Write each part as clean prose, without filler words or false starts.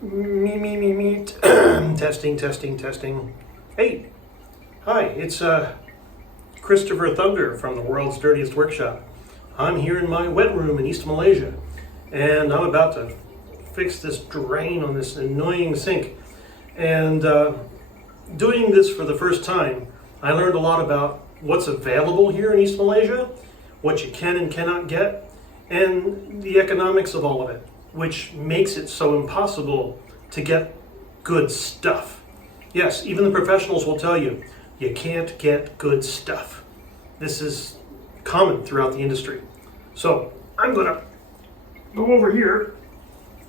Me. Testing. Hey, hi, it's Christopher Thunder from the World's Dirtiest Workshop. I'm here in my wet room in East Malaysia, and I'm about to fix this drain on this annoying sink. And doing this for the first time, I learned a lot about what's available here in East Malaysia, what you can and cannot get, and the economics of all of it, which makes it so impossible to get good stuff. Yes, even the professionals will tell you, you can't get good stuff. This is common throughout the industry. So I'm gonna go over here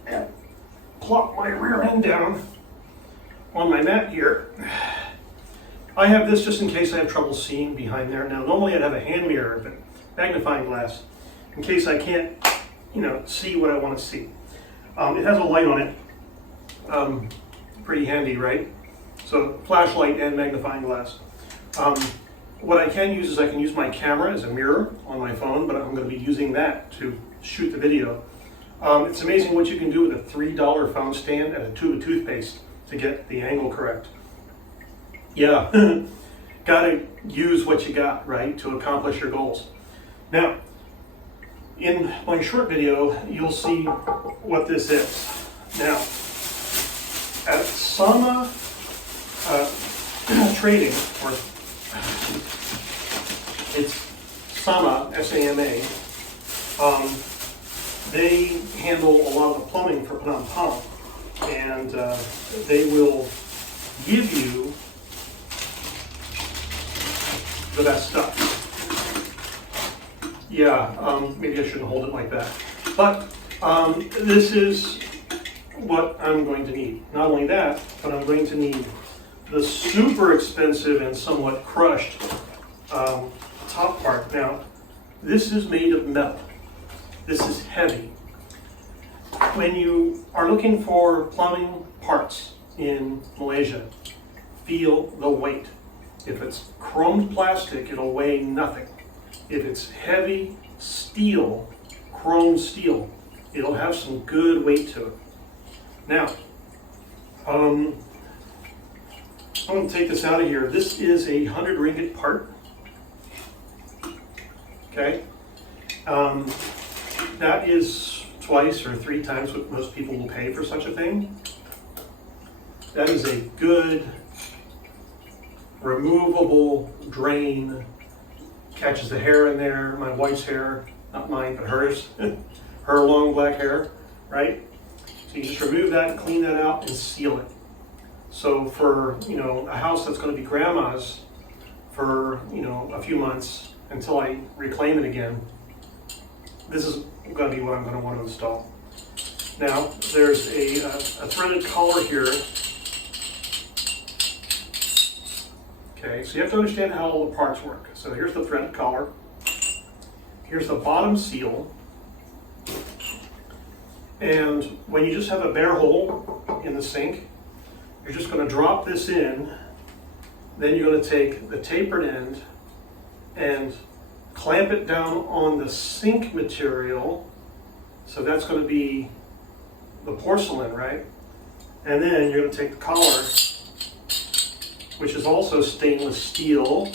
and plop my rear end down on my mat here. I have this just in case I have trouble seeing behind there. Now normally I'd have a hand mirror, but magnifying glass, in case I can't, see what I want to see. It has a light on it. Pretty handy, right? So flashlight and magnifying glass. What I can use is I can use my camera as a mirror on my phone, but I'm going to be using that to shoot the video. It's amazing what you can do with a $3 phone stand and a tube of toothpaste to get the angle correct. Yeah, gotta use what you got, right, to accomplish your goals. Now, in my short video, you'll see what this is. Now, at Sama Trading, or it's Sama, S-A-M-A, they handle a lot of the plumbing for Phnom Penh, and they will give you the best stuff. Yeah, maybe I shouldn't hold it like that. But this is what I'm going to need. Not only that, but I'm going to need the super expensive and somewhat crushed top part. Now, this is made of metal. This is heavy. When you are looking for plumbing parts in Malaysia, feel the weight. If it's chromed plastic, it'll weigh nothing. If it's heavy steel, chrome steel, it'll have some good weight to it. Now, I'm going to take this out of here. This is a 100 ringgit part. Okay. That is twice or three times what most people will pay for such a thing. That is a good removable drain. Catches the hair in there, my wife's hair, not mine, but hers, her long black hair, right? So you just remove that and clean that out and seal it. So for, a house that's going to be grandma's for, a few months until I reclaim it again, this is going to be what I'm going to want to install. Now, there's a threaded collar here. Okay, so you have to understand how all the parts work. So here's the threaded collar. Here's the bottom seal. And when you just have a bare hole in the sink, you're just going to drop this in. Then you're going to take the tapered end and clamp it down on the sink material. So that's going to be the porcelain, right? And then you're going to take the collar, which is also stainless steel,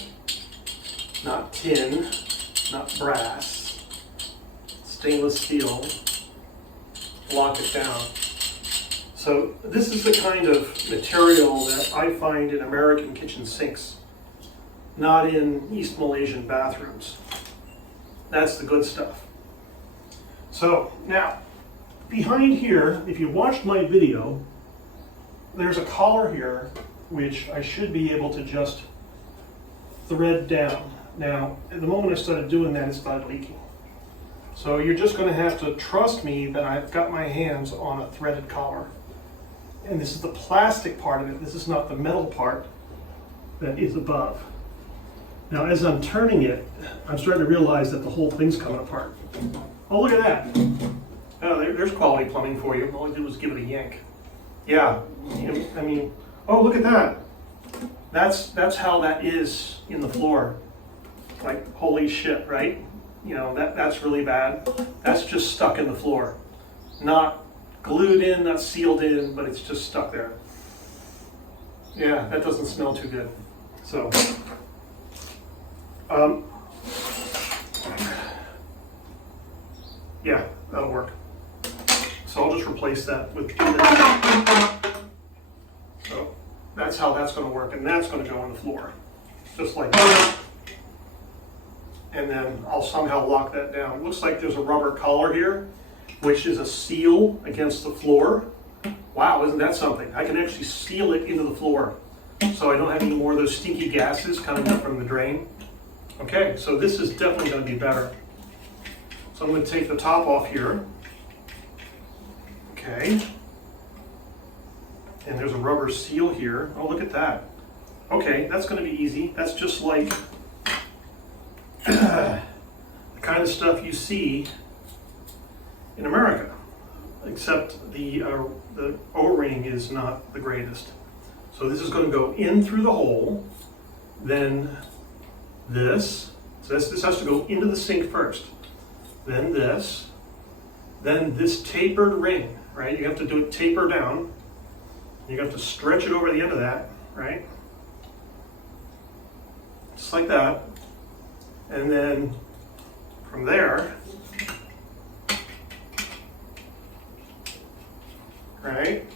not tin, not brass, stainless steel, lock it down. So this is the kind of material that I find in American kitchen sinks, not in East Malaysian bathrooms. That's the good stuff. So now, behind here, if you watched my video, there's a collar here which I should be able to just thread down. Now, at the moment I started doing that, it started leaking. So you're just going to have to trust me that I've got my hands on a threaded collar. And this is the plastic part of it. This is not the metal part that is above. Now, as I'm turning it, I'm starting to realize that the whole thing's coming apart. Oh, look at that. Oh, there's quality plumbing for you. All I did was give it a yank. Yeah, oh, look at that. That's how that is in the floor. Like, holy shit, right? That's really bad. That's just stuck in the floor, not glued in, not sealed in, but it's just stuck there. Yeah, that doesn't smell too good. So, yeah, that'll work. So I'll just replace that with this. So that's how that's going to work, and that's going to go on the floor, just like that. And then I'll somehow lock that down. It looks like there's a rubber collar here, which is a seal against the floor. Wow, isn't that something? I can actually seal it into the floor, so I don't have any more of those stinky gases coming up from the drain. Okay, so this is definitely going to be better. So I'm going to take the top off here. Okay. And there's a rubber seal here. Oh, look at that. Okay, that's going to be easy. That's just like the kind of stuff you see in America, except the O-ring is not the greatest. So this is going to go in through the hole, then this. So this has to go into the sink first. Then this tapered ring, right? You have to do it taper down. You have to stretch it over the end of that, right? Just like that. And then from there, right?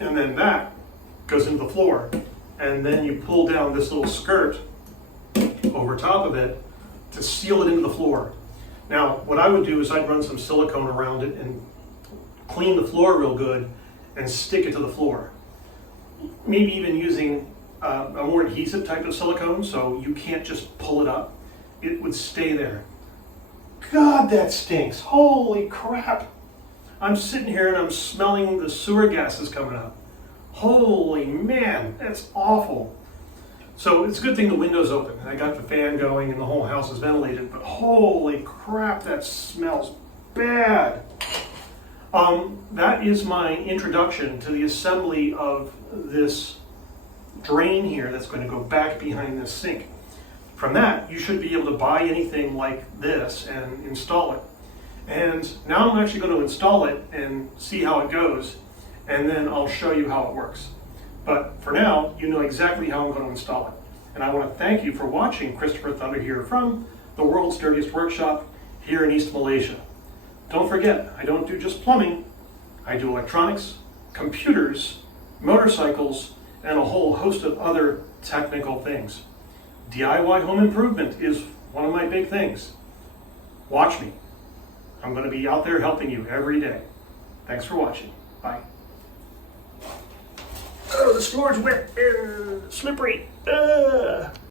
And then that goes into the floor. And then you pull down this little skirt over top of it to seal it into the floor. Now, what I would do is I'd run some silicone around it and clean the floor real good and stick it to the floor. Maybe even using a more adhesive type of silicone, so you can't just pull it up. It would stay there. God, that stinks. Holy crap. I'm sitting here and I'm smelling the sewer gases coming up. Holy man, that's awful. So it's a good thing the window's open. I got the fan going and the whole house is ventilated, but holy crap, that smells bad. That is my introduction to the assembly of this drain here that's going to go back behind this sink. From that, you should be able to buy anything like this and install it. And now I'm actually going to install it and see how it goes, and then I'll show you how it works. But for now, you know exactly how I'm going to install it. And I want to thank you for watching. Christopher Thunder here from the world's dirtiest workshop here in East Malaysia. Don't forget, I don't do just plumbing. I do electronics, computers, motorcycles, and a whole host of other technical things. DIY home improvement is one of my big things. Watch me. I'm going to be out there helping you every day. Thanks for watching. Bye. Oh, the floor's wet and slippery.